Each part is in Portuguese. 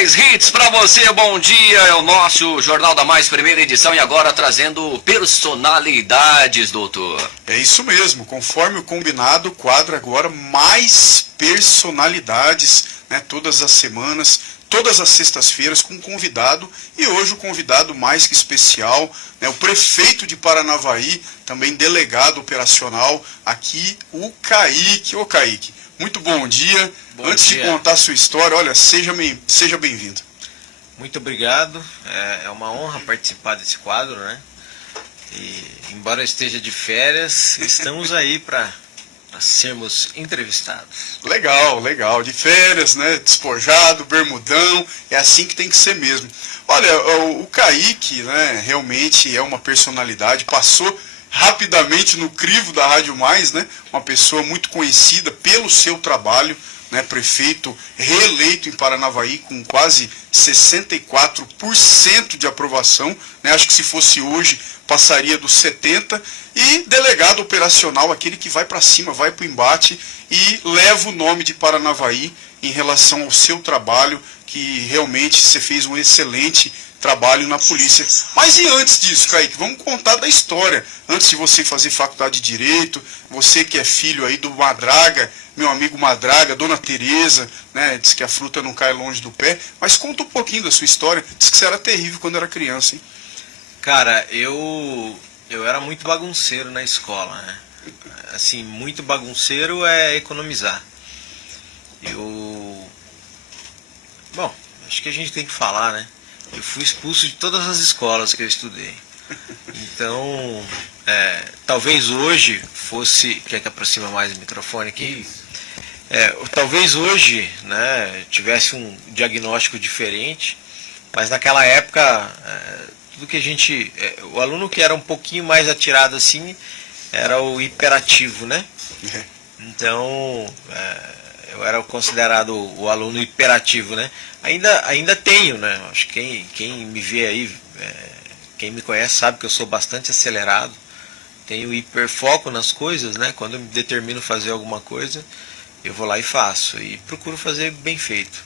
mais hits pra você, bom dia, é o nosso Jornal da Mais, primeira edição, e agora trazendo personalidades, doutor. É isso mesmo, conforme o combinado, o quadro agora mais personalidades, né, todas as semanas, todas as sextas-feiras com um convidado, e hoje o convidado mais que especial, né, o prefeito de Paranavaí, também delegado operacional, aqui o Kaique. Ô Kaique, muito bom dia. Antes de contar a sua história, olha, seja bem-vindo. Muito obrigado, é uma honra participar desse quadro, né? E embora eu esteja de férias, estamos aí para sermos entrevistados. Legal, de férias, né? Despojado, bermudão, é assim que tem que ser mesmo. Olha, o Kaique, né, realmente é uma personalidade, passou rapidamente no crivo da Rádio Mais, né? Uma pessoa muito conhecida pelo seu trabalho, né, prefeito reeleito em Paranavaí com quase 64% de aprovação, né, acho que se fosse hoje passaria dos 70%, e delegado operacional, aquele que vai para cima, vai para o embate e leva o nome de Paranavaí em relação ao seu trabalho, que realmente você fez um excelente trabalho na polícia. Mas e antes disso, Kaique, vamos contar da história. Antes de você fazer faculdade de Direito, você que é filho aí do Madraga, meu amigo Madraga, Dona Tereza, né, diz que a fruta não cai longe do pé, mas conta um pouquinho da sua história. Diz que você era terrível quando era criança, hein? Cara, eu era muito bagunceiro na escola, né? Assim, muito bagunceiro é economizar. Bom, acho que a gente tem que falar, né? Eu fui expulso de todas as escolas que eu estudei. Então, talvez hoje fosse... Quer que aproxima mais o microfone aqui? Talvez hoje, né, tivesse um diagnóstico diferente, mas naquela época, tudo que a gente... o aluno que era um pouquinho mais atirado assim, era o hiperativo, né? Então, eu era considerado o aluno hiperativo, né? Ainda tenho, né? Acho que quem me vê aí, quem me conhece sabe que eu sou bastante acelerado, tenho hiperfoco nas coisas, né? Quando eu me determino fazer alguma coisa, eu vou lá e faço, e procuro fazer bem feito.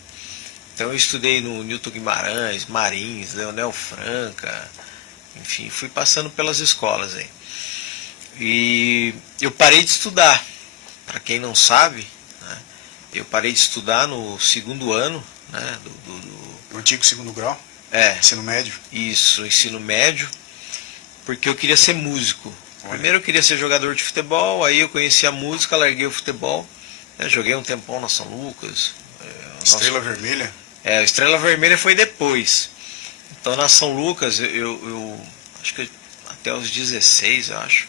Então eu estudei no Newton Guimarães, Marins, Leonel Franca, enfim, fui passando pelas escolas aí. E eu parei de estudar, para quem não sabe, né? Eu parei de estudar no segundo ano, né, O antigo segundo grau? Ensino médio? Isso, ensino médio, porque eu queria ser músico. Primeiro eu queria ser jogador de futebol, aí eu conheci a música, larguei o futebol, né, joguei um tempão na São Lucas. Estrela Vermelha? Estrela Vermelha foi depois. Então na São Lucas, eu acho que até os 16, eu acho,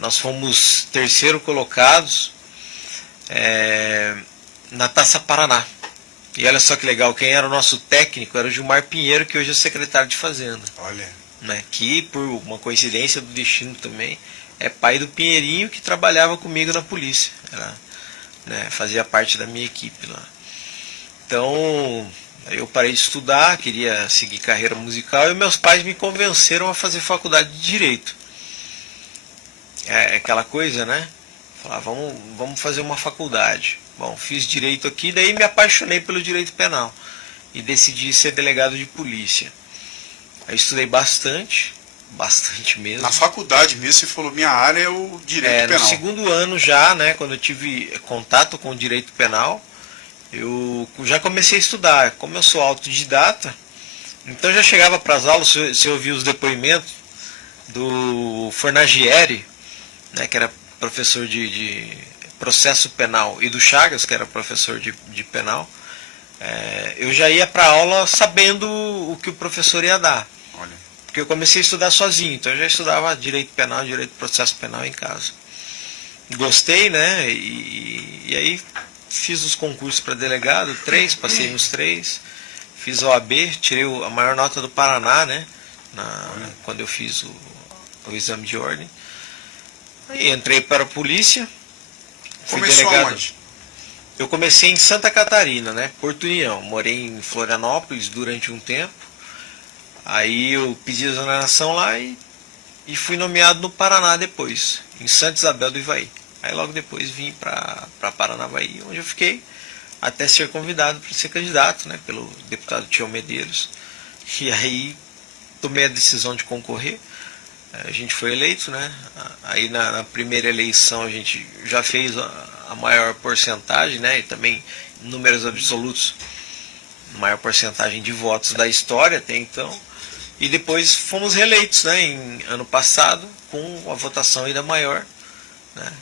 nós fomos terceiro colocados na Taça Paraná. E olha só que legal, quem era o nosso técnico era o Gilmar Pinheiro, que hoje é secretário de Fazenda. Olha. Né, que por uma coincidência do destino também, é pai do Pinheirinho, que trabalhava comigo na polícia. Né, fazia parte da minha equipe lá. Então, eu parei de estudar, queria seguir carreira musical, e meus pais me convenceram a fazer faculdade de Direito. Aquela coisa, né? Falar, vamos fazer uma faculdade. Bom, fiz Direito aqui, daí me apaixonei pelo Direito Penal e decidi ser delegado de polícia. Aí estudei bastante mesmo. Na faculdade mesmo, você falou, minha área é o Direito Penal. No segundo ano já, né, quando eu tive contato com o Direito Penal, eu já comecei a estudar. Como eu sou autodidata, então já chegava para as aulas, se eu ouvia os depoimentos do Fornagieri, né, que era professor de processo penal, e do Chagas, que era professor de penal, eu já ia para a aula sabendo o que o professor ia dar. Olha. Porque eu comecei a estudar sozinho, então eu já estudava direito penal, direito de processo penal em casa. Gostei, né? E aí fiz os concursos para delegado, 3, passei nos 3, fiz a OAB, tirei a maior nota do Paraná, né? Quando eu fiz o exame de ordem. E entrei para a polícia. Começou aonde? Eu comecei em Santa Catarina, né? Porto União. Morei em Florianópolis durante um tempo. Aí eu pedi exoneração lá e fui nomeado no Paraná depois, em Santa Isabel do Ivaí. Aí logo depois vim para Paranavaí, onde eu fiquei até ser convidado para ser candidato, né, pelo deputado Tião Medeiros. E aí tomei a decisão de concorrer. A gente foi eleito, né? Aí na primeira eleição a gente já fez a maior porcentagem, né? E também em números absolutos, a maior porcentagem de votos da história até então. E depois fomos reeleitos, né? Em ano passado, com a votação ainda maior, né?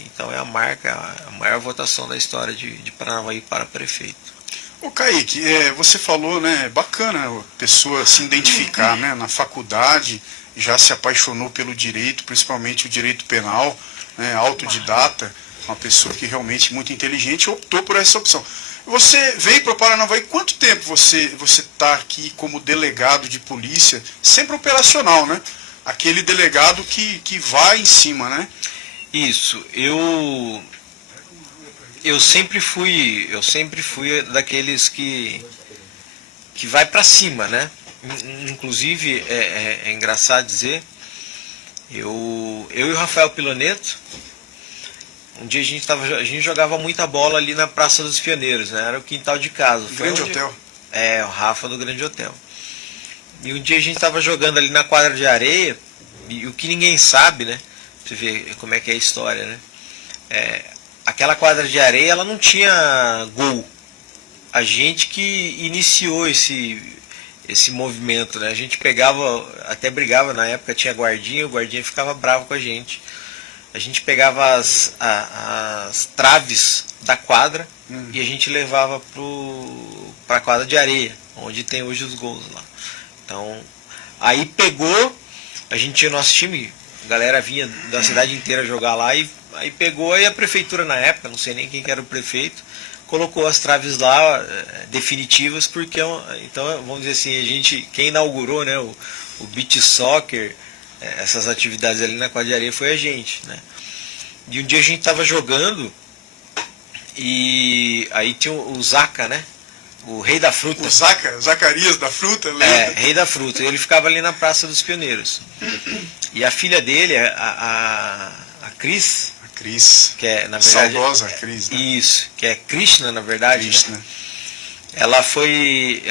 Então é a maior votação da história de Paranavaí para prefeito. Ô Kaique, você falou, né, bacana a pessoa se identificar, né, na faculdade, já se apaixonou pelo direito, principalmente o direito penal, né, autodidata, uma pessoa que realmente é muito inteligente, optou por essa opção. Você veio para Paranavaí, quanto tempo você está aqui como delegado de polícia, sempre operacional, né? Aquele delegado que vai em cima, né? Isso, eu sempre fui daqueles que vai para cima, né? Inclusive é engraçado dizer, eu e o Rafael Piloneto, um dia a gente jogava muita bola ali na Praça dos Pioneiros, né? Era o quintal de casa. Grande Hotel. O Rafa do Grande Hotel. E um dia a gente estava jogando ali na quadra de areia, e o que ninguém sabe, né? Pra você ver como é que é a história, né? Aquela quadra de areia, ela não tinha gol. A gente que iniciou esse movimento, né? A gente pegava, até brigava na época, tinha guardinha, o guardinha ficava bravo com a gente. A gente pegava as traves da quadra e a gente levava para a quadra de areia, onde tem hoje os gols lá. Então, aí pegou, a gente tinha nosso time, a galera vinha da cidade inteira jogar lá, e aí pegou, aí a prefeitura na época, não sei nem quem que era o prefeito, colocou as traves lá definitivas, porque então, vamos dizer assim, quem inaugurou, né, o beach soccer, essas atividades ali na quadra de areia foi a gente, né? E um dia a gente estava jogando e aí tinha o Zaca, né? O rei da fruta. O Zacarias da fruta, lembra? Rei da fruta. Ele ficava ali na Praça dos Pioneiros. E a filha dele, a Cris. A Cris. Que é, na verdade, saudosa Cris, né? Isso, que é Krishna, na verdade. Krishna. Né? Ela foi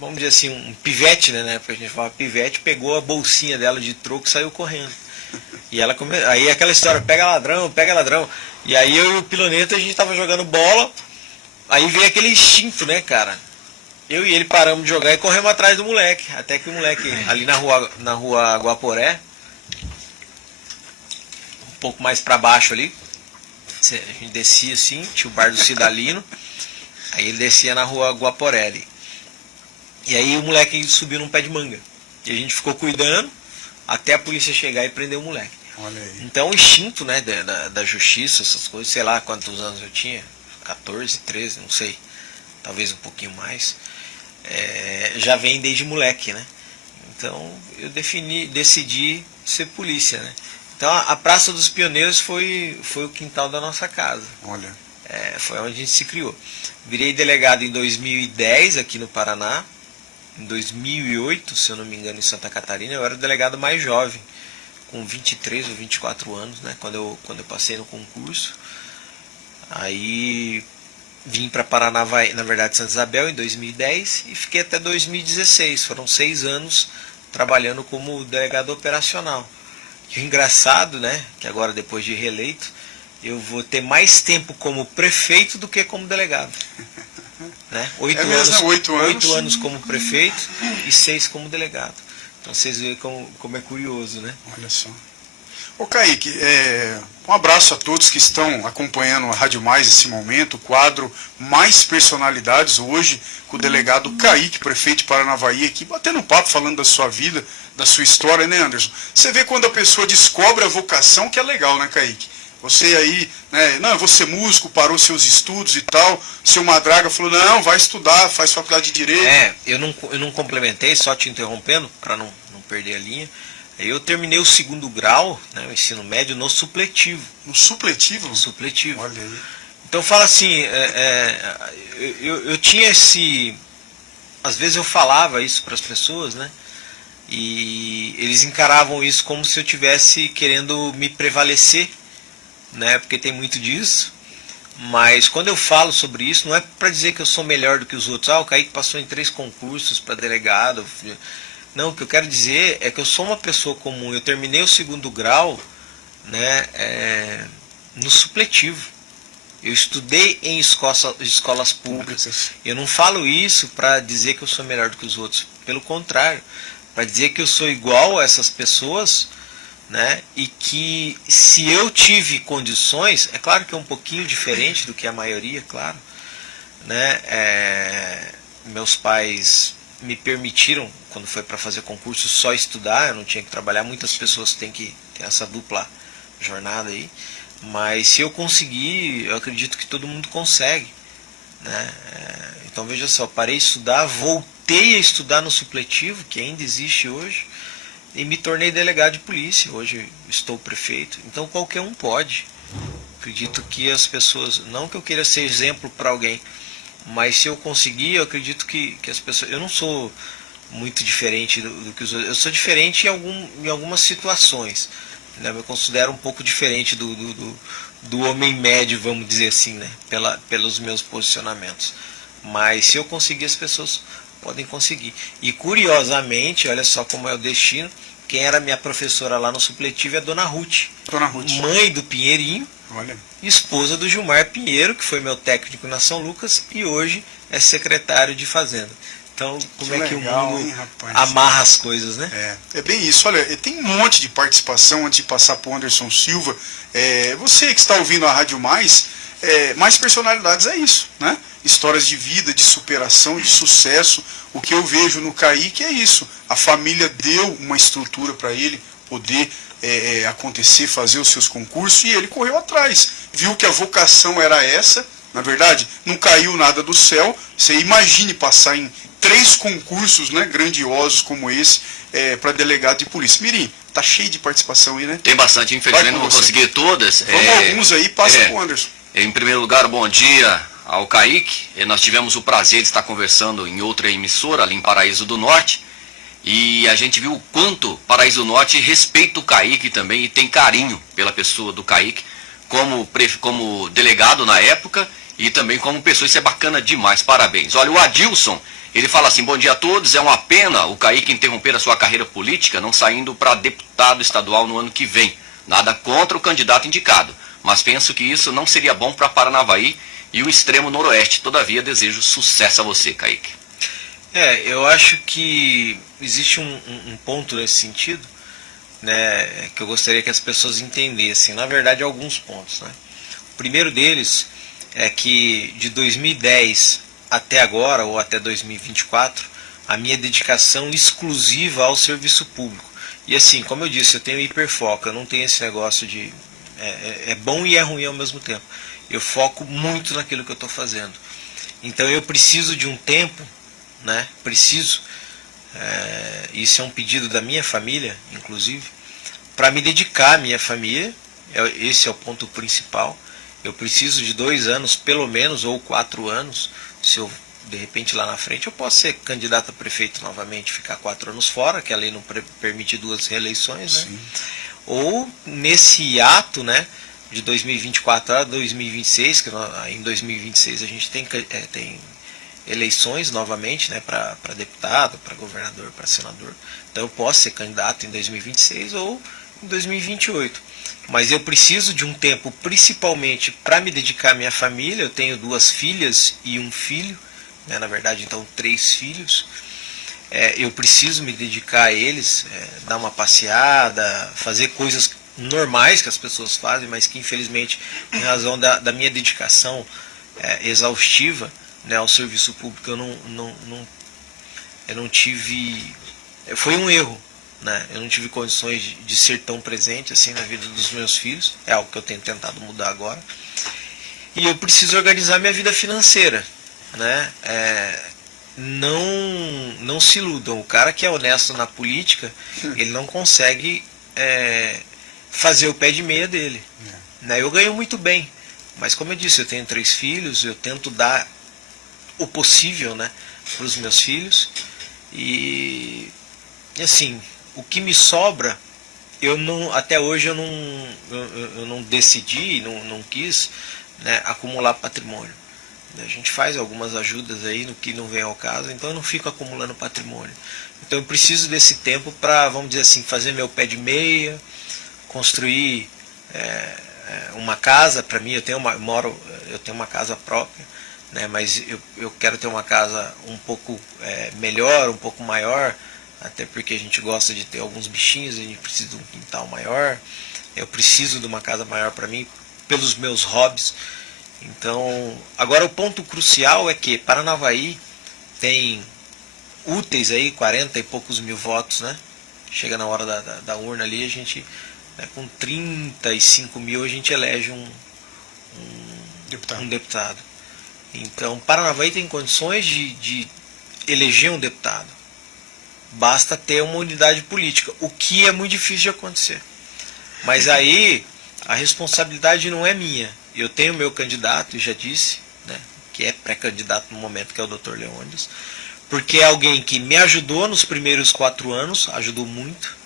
vamos dizer assim, um pivete, né? Na época a gente falava pivete, pegou a bolsinha dela de troco e saiu correndo. E ela aí aquela história, pega ladrão. E aí eu e o Piloneto, a gente tava jogando bola, aí veio aquele instinto, né, cara? Eu e ele paramos de jogar e corremos atrás do moleque. Até que o moleque, ali na rua Guaporé, um pouco mais pra baixo ali, a gente descia assim, tinha o bar do Cidalino, aí ele descia na rua Guaporé ali. E aí o moleque subiu num pé de manga. E a gente ficou cuidando até a polícia chegar e prender o moleque. Olha aí. Então o instinto, né, da justiça, essas coisas, sei lá quantos anos eu tinha, 14, 13, não sei, talvez um pouquinho mais, já vem desde moleque, né? Então eu decidi ser polícia, né? Então a Praça dos Pioneiros foi o quintal da nossa casa. Olha. Foi onde a gente se criou. Virei delegado em 2010 aqui no Paraná. Em 2008, se eu não me engano, em Santa Catarina, eu era o delegado mais jovem, com 23 ou 24 anos, né, quando eu passei no concurso. Aí vim para Paranavaí, na verdade Santa Isabel, em 2010, e fiquei até 2016. Foram 6 anos trabalhando como delegado operacional. E o engraçado, né, que agora depois de reeleito, eu vou ter mais tempo como prefeito do que como delegado. Né? 8 anos como prefeito e 6 como delegado. Então vocês veem como é curioso, né? Olha só. Ô Kaique, um abraço a todos que estão acompanhando a Rádio Mais nesse momento, o quadro Mais Personalidades, hoje com o delegado Kaique, prefeito de Paranavaí, aqui batendo um papo, falando da sua vida, da sua história, né, Anderson? Você vê quando a pessoa descobre a vocação, que é legal, né, Kaique? Você aí, né, não, eu vou ser músico, parou seus estudos e tal, seu Madraga falou, não, vai estudar, faz faculdade de Direito. Eu não complementei, só te interrompendo, para não perder a linha. Eu terminei o 2º grau, né, o ensino médio, no supletivo. No supletivo? No supletivo. Olha aí. Então fala assim, eu tinha às vezes eu falava isso para as pessoas, né, e eles encaravam isso como se eu estivesse querendo me prevalecer, né, porque tem muito disso, Mas quando eu falo sobre isso, não é para dizer que eu sou melhor do que os outros. O Kaique passou em 3 concursos para delegado. Não, o que eu quero dizer é que eu sou uma pessoa comum. Eu terminei o 2º grau, né, no supletivo. Eu estudei em escolas públicas. Eu não falo isso para dizer que eu sou melhor do que os outros. Pelo contrário, para dizer que eu sou igual a essas pessoas, né? E que se eu tive condições, é claro que é um pouquinho diferente do que a maioria, claro, né? Meus pais me permitiram, quando foi para fazer concurso, só estudar, eu não tinha que trabalhar. Muitas pessoas têm que ter essa dupla jornada aí, mas se eu conseguir, eu acredito que todo mundo consegue, né? Então veja só, parei de estudar, voltei a estudar no supletivo, que ainda existe hoje, e me tornei delegado de polícia. Hoje estou prefeito. Então qualquer um pode. Acredito que as pessoas, não que eu queira ser exemplo para alguém, mas se eu conseguir, eu acredito que as pessoas, eu não sou muito diferente do que os outros. Eu sou diferente em algumas situações, né? Eu considero um pouco diferente do homem médio, vamos dizer assim, né? Pelos meus posicionamentos. Mas se eu conseguir, as pessoas podem conseguir. E curiosamente, olha só como é o destino, quem era minha professora lá no supletivo é a Dona Ruth. Dona Ruth. Mãe do Pinheirinho, Olha. esposa do Gilmar Pinheiro, que foi meu técnico na São Lucas e hoje é secretário de Fazenda. Então, como Que é que legal, o mundo hein, rapaz? amarra as coisas, né? É bem isso. Olha, tem um monte de participação antes de passar para o Anderson Silva. Você que está ouvindo a Rádio Mais personalidades é isso, né? Histórias de vida, de superação, de sucesso. O que eu vejo no Kaique é isso. A família deu uma estrutura para ele poder acontecer, fazer os seus concursos, e ele correu atrás. Viu que a vocação era essa, na verdade, não caiu nada do céu. Você imagine passar em 3 concursos, né, grandiosos como esse, para delegado de polícia. Mirim, tá cheio de participação aí, né? Tem bastante, infelizmente não vou conseguir todas. Vamos alguns aí, passa pro Anderson. Em primeiro lugar, bom dia ao Kaique. Nós tivemos o prazer de estar conversando em outra emissora, ali em Paraíso do Norte. E a gente viu o quanto Paraíso do Norte respeita o Kaique também e tem carinho pela pessoa do Kaique, como delegado na época e também como pessoa. Isso é bacana demais, parabéns. Olha, o Adilson, ele fala assim: bom dia a todos, é uma pena o Kaique interromper a sua carreira política não saindo para deputado estadual no ano que vem. Nada contra o candidato indicado, mas penso que isso não seria bom para Paranavaí e o extremo noroeste. Todavia, desejo sucesso a você, Kaique. Eu acho que existe um ponto nesse sentido, né, que eu gostaria que as pessoas entendessem. Na verdade, alguns pontos, né? O primeiro deles é que de 2010 até agora, ou até 2024, a minha dedicação exclusiva ao serviço público. E assim, como eu disse, eu tenho hiperfoco, eu não tenho esse negócio de... É bom e é ruim ao mesmo tempo. Eu foco muito naquilo que eu estou fazendo. Então eu preciso de um tempo, né? Isso é um pedido da minha família, inclusive, para me dedicar à minha família. Esse é o ponto principal. Eu preciso de 2 anos, pelo menos, ou 4 anos. Se eu, de repente, lá na frente, eu posso ser candidato a prefeito novamente, ficar 4 anos fora, que a lei não permite 2 reeleições, né? Sim. Ou nesse ato, né, de 2024 a 2026, que em 2026 a gente tem eleições novamente, né, para deputado, para governador, para senador. Então eu posso ser candidato em 2026 ou em 2028. Mas eu preciso de um tempo principalmente para me dedicar à minha família. Eu tenho 2 filhas e 1 filho, né, na verdade então 3 filhos. Eu preciso me dedicar a eles, dar uma passeada, fazer coisas normais que as pessoas fazem, mas que infelizmente, em razão da minha dedicação exaustiva, né, ao serviço público, eu não tive... Foi um erro, né? Eu não tive condições de ser tão presente assim na vida dos meus filhos. É algo que eu tenho tentado mudar agora. E eu preciso organizar minha vida financeira, né? Não se iludam. O cara que é honesto na política, ele não consegue fazer o pé de meia dele. Né? Eu ganho muito bem, mas como eu disse, eu tenho 3 filhos, eu tento dar o possível, né, para os meus filhos, e assim, o que me sobra, até hoje eu não decidi, não quis, né, acumular patrimônio. A gente faz algumas ajudas aí no que não vem ao caso, então eu não fico acumulando patrimônio. Então eu preciso desse tempo para, vamos dizer assim, fazer meu pé de meia, construir uma casa. Para mim, eu tenho uma casa própria, né, mas eu quero ter uma casa um pouco melhor, um pouco maior, até porque a gente gosta de ter alguns bichinhos, a gente precisa de um quintal maior. Eu preciso de uma casa maior para mim, pelos meus hobbies. Então, agora o ponto crucial é que Paranavaí tem úteis aí 40 e poucos mil votos, né? Chega na hora da urna ali, a gente, né, com 35 mil, a gente elege um deputado. Então, Paranavaí tem condições de eleger um deputado. Basta ter uma unidade política, o que é muito difícil de acontecer. Mas aí, a responsabilidade não é minha. Eu tenho meu candidato, já disse, né, que é pré-candidato no momento, que é o Dr. Leônidas, porque é alguém que me ajudou nos primeiros 4 anos, ajudou muito.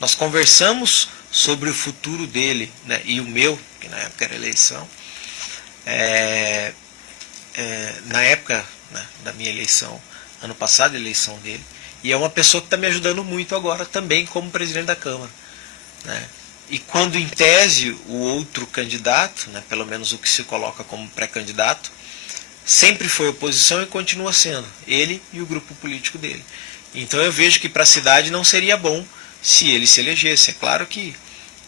Nós conversamos sobre o futuro dele, né, e o meu, que na época era eleição. Na época, né, da minha eleição, ano passado, a eleição dele, e é uma pessoa que está me ajudando muito agora também como presidente da Câmara, né. E quando, em tese, o outro candidato, né, pelo menos o que se coloca como pré-candidato, sempre foi oposição e continua sendo, ele e o grupo político dele. Então eu vejo que para a cidade não seria bom se ele se elegesse. É claro que,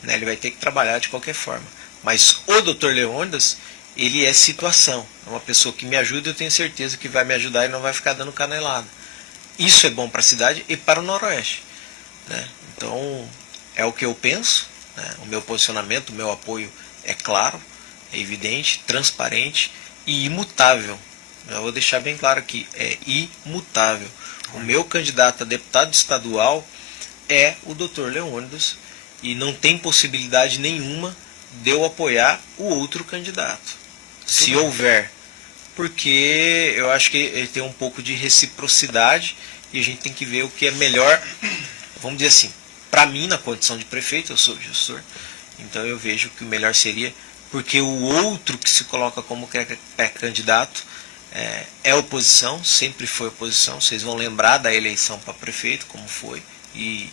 né, ele vai ter que trabalhar de qualquer forma. Mas o Dr. Leônidas, ele é situação. É uma pessoa que me ajuda e eu tenho certeza que vai me ajudar e não vai ficar dando canelada. Isso é bom para a cidade e para o Noroeste, né? Então, é o que eu penso. O meu posicionamento, o meu apoio é claro, é evidente, transparente e imutável. Eu vou deixar bem claro aqui, é imutável. O meu candidato a deputado estadual é o Dr. Leônidas e não tem possibilidade nenhuma de eu apoiar o outro candidato, se houver. Porque eu acho que ele tem um pouco de reciprocidade e a gente tem que ver o que é melhor, vamos dizer assim. Para mim, na condição de prefeito, eu sou gestor, então eu vejo que o melhor seria, porque o outro que se coloca como pré-candidato é oposição, sempre foi oposição. Vocês vão lembrar da eleição para prefeito, como foi, e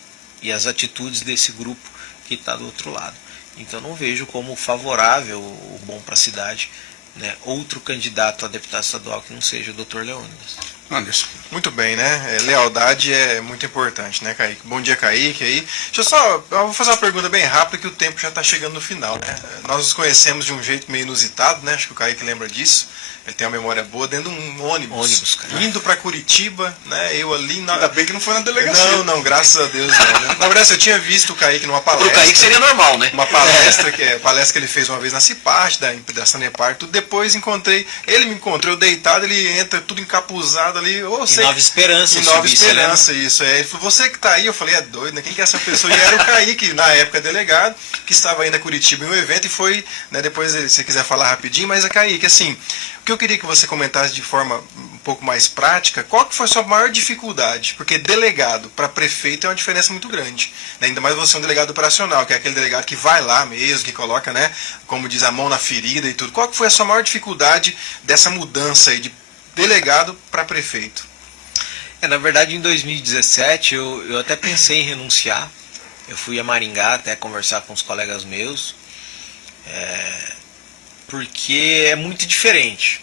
as atitudes desse grupo que está do outro lado. Então não vejo como favorável ou bom para a cidade, né, outro candidato a deputado estadual que não seja o Dr. Leônidas. Anderson. Muito bem, né? Lealdade é muito importante, né, Kaique? Bom dia, Kaique. Aí, eu vou fazer uma pergunta bem rápida, que o tempo já está chegando no final, né? Nós nos conhecemos de um jeito meio inusitado, né? Acho que o Kaique lembra disso. Ele tem uma memória boa dentro de um ônibus cara. Indo para Curitiba, né? Eu ali Ainda bem que não foi na delegacia. Não, graças a Deus não, né? Na verdade, eu tinha visto o Kaique numa palestra. Pro Kaique seria normal, né? Uma palestra, palestra que ele fez uma vez na Cipart, da Sanepar, tudo. Depois ele me encontrou deitado, ele entra tudo encapuzado ali. Nova Esperança. Em Nova Esperança, isso. Ele falou, você que tá aí? Eu falei, é doido, né? Quem que é essa pessoa? E era o Kaique, na época delegado, que estava ainda em Curitiba em um evento e foi, né, depois, se você quiser falar rapidinho, mas é Kaique, assim, o que eu queria que você comentasse de forma um pouco mais prática, qual que foi a sua maior dificuldade? Porque delegado para prefeito é uma diferença muito grande, né? Ainda mais você é um delegado operacional, que é aquele delegado que vai lá mesmo, que coloca, né, como diz, a mão na ferida e tudo. Qual que foi a sua maior dificuldade dessa mudança aí de delegado para prefeito? Na verdade, em 2017, eu até pensei em renunciar. Eu fui a Maringá até conversar com os colegas meus, porque é muito diferente.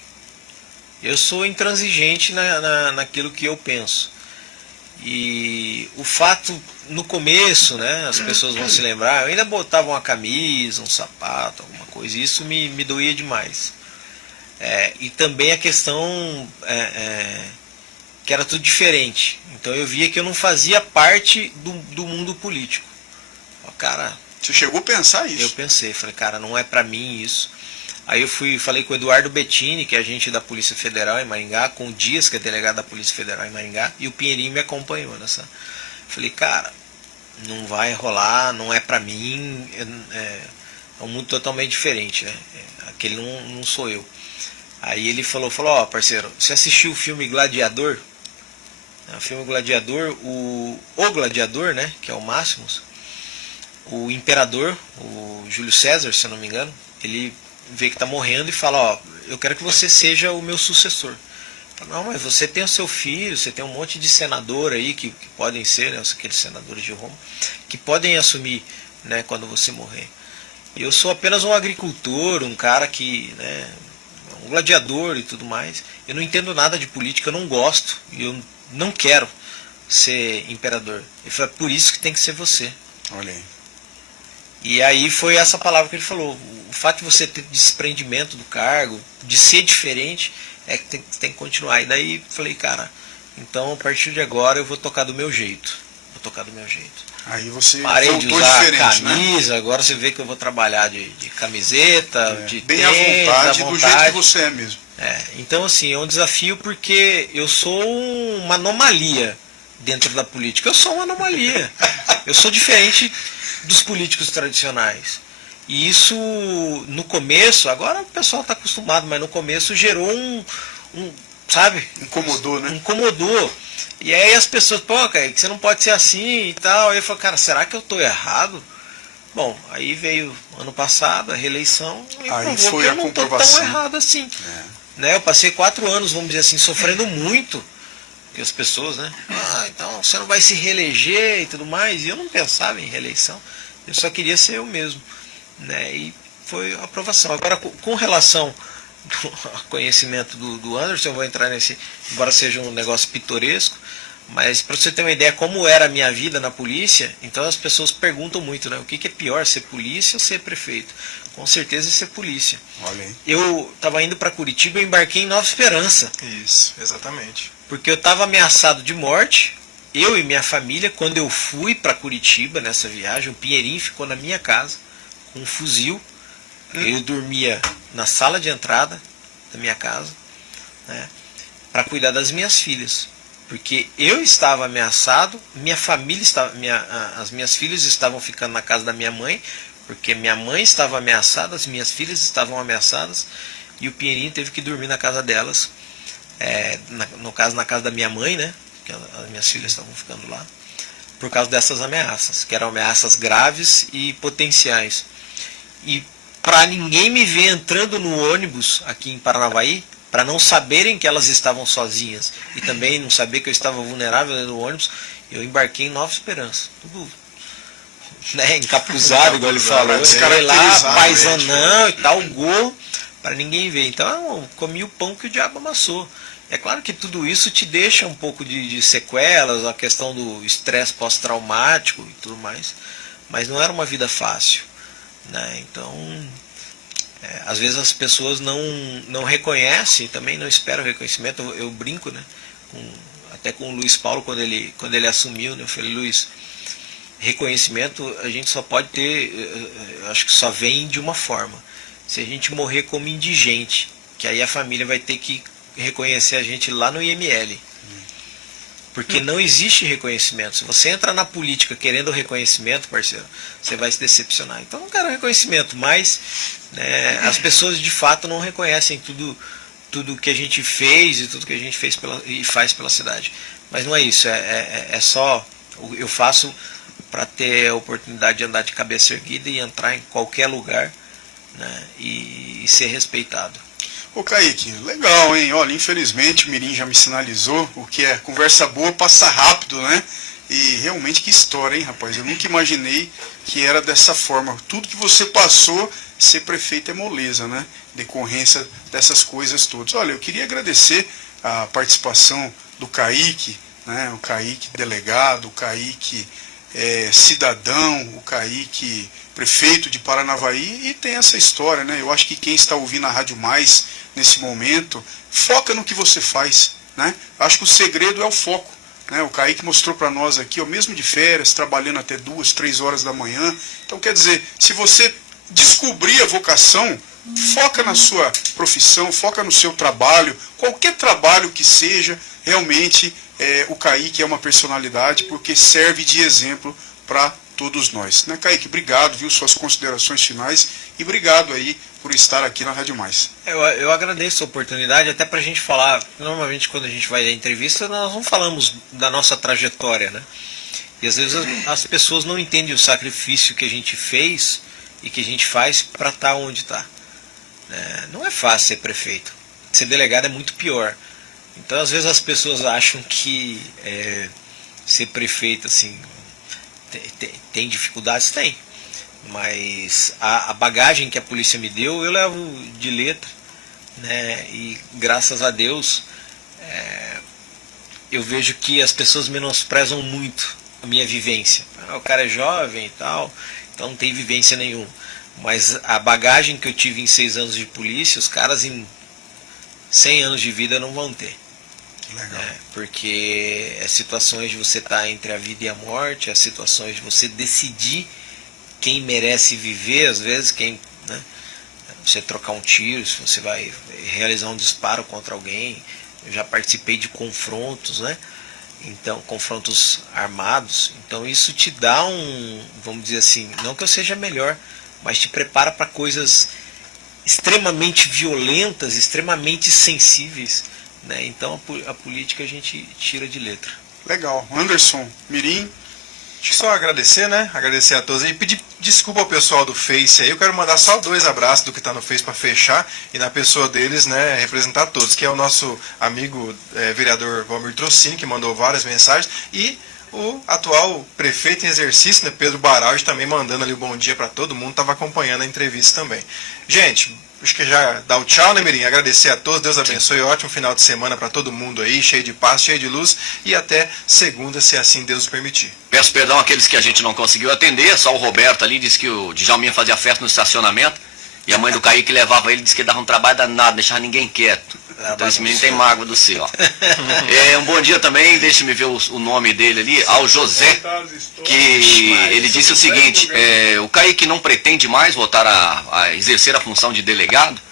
Eu sou intransigente naquilo que eu penso. E o fato, no começo, né, as pessoas vão se lembrar, eu ainda botava uma camisa, um sapato, alguma coisa, e isso me doía demais. E também a questão que era tudo diferente. Então eu via que eu não fazia parte do mundo político. Cara, você chegou a pensar isso? Eu pensei, falei, cara, não é pra mim isso. Aí eu falei com o Eduardo Bettini, que é agente da Polícia Federal em Maringá, com o Dias, que é delegado da Polícia Federal em Maringá, e o Pinheirinho me acompanhou nessa. Falei, cara, não vai rolar, não é pra mim, é um mundo totalmente diferente, né? Aquele não sou eu. Aí ele falou, ó, parceiro, você assistiu o filme Gladiador? O filme Gladiador, o Gladiador, né, que é o Máximos, o imperador, o Júlio César, se eu não me engano, ele vê que está morrendo e fala, ó, eu quero que você seja o meu sucessor. Não, mas você tem o seu filho, você tem um monte de senador aí que podem ser, né, aqueles senadores de Roma, que podem assumir, né, quando você morrer. Eu sou apenas um agricultor, um cara que, né, um gladiador e tudo mais. Eu não entendo nada de política, eu não gosto, e eu não quero ser imperador. Ele falou, é por isso que tem que ser você. Olha aí. E aí foi essa palavra que ele falou. O fato de você ter desprendimento do cargo, de ser diferente, é que tem que continuar. E daí falei, cara, então a partir de agora eu vou tocar do meu jeito. Vou tocar do meu jeito. Aí você parei de voltou usar diferente, camisa, né? agora você vê que eu vou trabalhar de camiseta, de bem tênis, à vontade, do jeito que você é mesmo. Então assim, é um desafio porque eu sou uma anomalia dentro da política. Eu sou uma anomalia. Eu sou diferente dos políticos tradicionais. E isso, no começo, agora o pessoal está acostumado, mas no começo gerou sabe? Incomodou, né? Incomodou. E aí as pessoas, pô, cara, que você não pode ser assim e tal. Aí eu falei, cara, será que eu estou errado? Bom, aí veio ano passado a reeleição e aí provou foi que a eu não estou comprovação. tão errado assim. Né? Eu passei 4 anos, vamos dizer assim, sofrendo muito. E as pessoas, né? Então você não vai se reeleger e tudo mais. E eu não pensava em reeleição. Eu só queria ser eu mesmo. Né? E foi a aprovação. Agora, com relação ao conhecimento do Anderson, eu vou entrar nesse, embora seja um negócio pitoresco, mas para você ter uma ideia como era a minha vida na polícia, então as pessoas perguntam muito, né? O que é pior, ser polícia ou ser prefeito? Com certeza ser polícia. Olha aí. Eu estava indo para Curitiba e embarquei em Nova Esperança. Isso, exatamente. Porque eu estava ameaçado de morte, eu e minha família, quando eu fui para Curitiba nessa viagem, o Pinheirinho ficou na minha casa com um fuzil. Eu dormia na sala de entrada da minha casa, né, para cuidar das minhas filhas. Porque eu estava ameaçado, minha família estava, as minhas filhas estavam ficando na casa da minha mãe, porque minha mãe estava ameaçada, as minhas filhas estavam ameaçadas, e o Pinheirinho teve que dormir na casa delas, no caso na casa da minha mãe, né, que as minhas filhas estavam ficando lá, por causa dessas ameaças, que eram ameaças graves e potenciais. E para ninguém me ver entrando no ônibus aqui em Paranavaí, para não saberem que elas estavam sozinhas e também não saber que eu estava vulnerável no ônibus, eu embarquei em Nova Esperança. Tudo, né, encapuzado, igual ele falou. Fiquei lá, paisanão e tal, gorro, para ninguém ver. Então eu comi o pão que o diabo amassou. É claro que tudo isso te deixa um pouco de sequelas, a questão do estresse pós-traumático e tudo mais, mas não era uma vida fácil. Né? Então, às vezes as pessoas não reconhecem, também não esperam reconhecimento. Eu brinco, né, até com o Luiz Paulo, quando ele assumiu, né, eu falei, Luiz, reconhecimento a gente só pode ter, eu acho que só vem de uma forma, se a gente morrer como indigente, que aí a família vai ter que reconhecer a gente lá no IML. Porque não existe reconhecimento. Se você entra na política querendo reconhecimento, parceiro, você vai se decepcionar. Então não quero reconhecimento, mas, né, as pessoas de fato não reconhecem tudo que a gente fez e tudo que a gente fez e faz pela cidade. Mas não é isso, é só, eu faço para ter a oportunidade de andar de cabeça erguida e entrar em qualquer lugar, né, e ser respeitado. Ô Kaique, legal, hein? Olha, infelizmente o Mirim já me sinalizou, o que é conversa boa passa rápido, né? E realmente que história, hein, rapaz? Eu nunca imaginei que era dessa forma. Tudo que você passou, ser prefeito é moleza, né? Decorrência dessas coisas todas. Olha, eu queria agradecer a participação do Kaique, né? O Kaique delegado, o Kaique cidadão, o Kaique prefeito de Paranavaí, e tem essa história, né? Eu acho que quem está ouvindo a Rádio Mais nesse momento, foca no que você faz, né? Acho que o segredo é o foco, né? O Kaique mostrou para nós aqui, mesmo de férias, trabalhando até 2, 3 horas da manhã. Então, quer dizer, se você descobrir a vocação, foca na sua profissão, foca no seu trabalho, qualquer trabalho que seja, realmente o Kaique é uma personalidade, porque serve de exemplo para todos nós. Né, Kaique? Obrigado, viu, suas considerações finais, e obrigado aí por estar aqui na Rádio Mais. Eu agradeço a oportunidade, até para a gente falar, normalmente quando a gente vai à entrevista, nós não falamos da nossa trajetória, né? E às vezes as pessoas não entendem o sacrifício que a gente fez e que a gente faz para estar onde está. Não é fácil ser prefeito. Ser delegado é muito pior. Então, às vezes, as pessoas acham que ser prefeito, assim, tem dificuldades? Tem. Mas a bagagem que a polícia me deu, eu levo de letra, né? E graças a Deus, eu vejo que as pessoas menosprezam muito a minha vivência. O cara é jovem e tal, então não tem vivência nenhuma. Mas a bagagem que eu tive em 6 anos de polícia, os caras em 100 anos de vida não vão ter. Legal. Porque é situações de você estar entre a vida e a morte, é situações de você decidir quem merece viver, às vezes, né, você trocar um tiro, se você vai realizar um disparo contra alguém. Eu já participei de confrontos, né? Então, confrontos armados. Então isso te dá vamos dizer assim, não que eu seja melhor, mas te prepara para coisas extremamente violentas, extremamente sensíveis, né? Então a política a gente tira de letra. Legal. Anderson, Mirim. Deixa eu só agradecer, né? Agradecer a todos e pedir desculpa ao pessoal do Face aí. Eu quero mandar só 2 abraços do que está no Face para fechar e na pessoa deles, né, representar todos, que é o nosso amigo vereador Valmir Trocini, que mandou várias mensagens, e o atual prefeito em exercício, né, Pedro Baraldi, também mandando ali o bom dia para todo mundo, estava acompanhando a entrevista também. Gente, acho que já dá o tchau, né, Mirim? Agradecer a todos, Deus abençoe, ótimo final de semana para todo mundo aí, cheio de paz, cheio de luz, e até segunda, se assim Deus o permitir. Peço perdão àqueles que a gente não conseguiu atender, só o Roberto ali disse que o Djalminha fazia festa no estacionamento, e a mãe do Kaique levava ele, disse que dava um trabalho danado, deixava ninguém quieto. Então esse menino tem mágoa do céu. Um bom dia também, deixe-me ver o nome dele ali, ao José, que ele disse o seguinte, o Kaique não pretende mais voltar a exercer a função de delegado?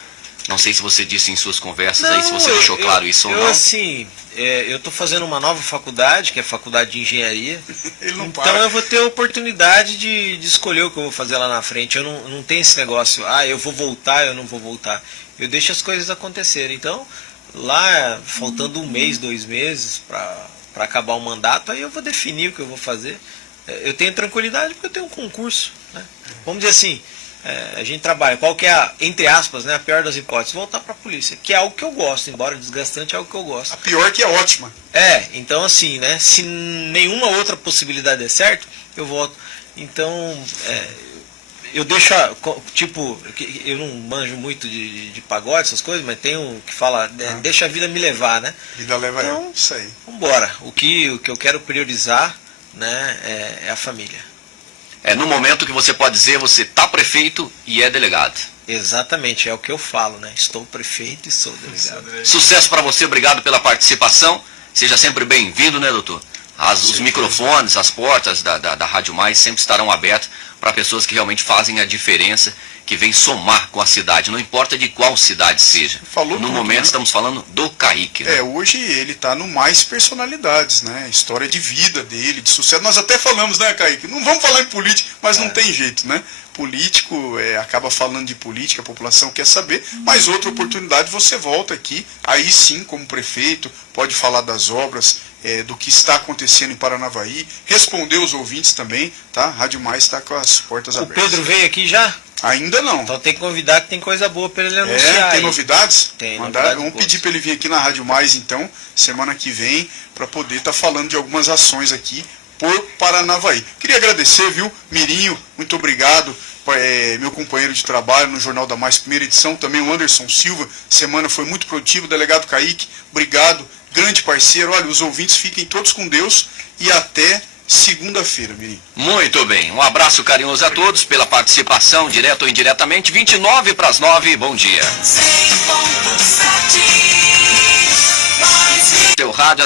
Não sei se você disse em suas conversas aí, se você deixou claro isso ou não. Assim, eu estou fazendo uma nova faculdade, que é a faculdade de engenharia. Então eu vou ter a oportunidade de escolher o que eu vou fazer lá na frente. Eu não tenho esse negócio, eu vou voltar, eu não vou voltar. Eu deixo as coisas acontecerem. Então, lá, faltando 1 mês, 2 meses para acabar o mandato, aí eu vou definir o que eu vou fazer. Eu tenho tranquilidade porque eu tenho um concurso, né? Vamos dizer assim, a gente trabalha, qual que é entre aspas, né, a pior das hipóteses, voltar para a polícia, que é algo que eu gosto, embora desgastante, é algo que eu gosto. A pior que é ótima. Então assim, né, se nenhuma outra possibilidade der certo, eu volto. Então, eu deixo, tipo, eu não manjo muito de pagode, essas coisas, mas tem um que fala, deixa a vida me levar, né? Vida leva então, isso aí. Vambora. O que eu quero priorizar, né, é a família. No momento que você pode dizer, você está prefeito e é delegado. Exatamente, é o que eu falo, né? Estou prefeito e sou delegado. Sucesso para você, obrigado pela participação. Seja sempre bem-vindo, né, doutor? Os microfones, as portas da Rádio Mais sempre estarão abertas para pessoas que realmente fazem a diferença, que vêm somar com a cidade, não importa de qual cidade seja. Falou no tudo, momento né? Estamos falando do Kaique. Né? Hoje ele está no Mais Personalidades, né? História de vida dele, de sucesso. Nós até falamos, né, Kaique? Não vamos falar em política, mas não tem jeito, né? Político acaba falando de política, a população quer saber, mas outra oportunidade você volta aqui, aí sim, como prefeito, pode falar das obras, do que está acontecendo em Paranavaí, responder os ouvintes também, tá? Rádio Mais está com as portas abertas. O Pedro veio aqui já? Ainda não. Então tem que convidar, que tem coisa boa para ele anunciar. Tem aí. novidades? Tem Vamos novidades pedir para ele vir aqui na Rádio Mais, então, semana que vem, para poder estar falando de algumas ações aqui por Paranavaí. Queria agradecer, viu, Mirinho, muito obrigado, meu companheiro de trabalho no Jornal da Mais, primeira edição, também o Anderson Silva, semana foi muito produtiva, delegado Kaique, obrigado, grande parceiro, olha, os ouvintes fiquem todos com Deus e até segunda-feira, Mirinho. Muito bem, um abraço carinhoso a todos pela participação, direto ou indiretamente, 29 para as 9, bom dia. 100.7 Seu rádio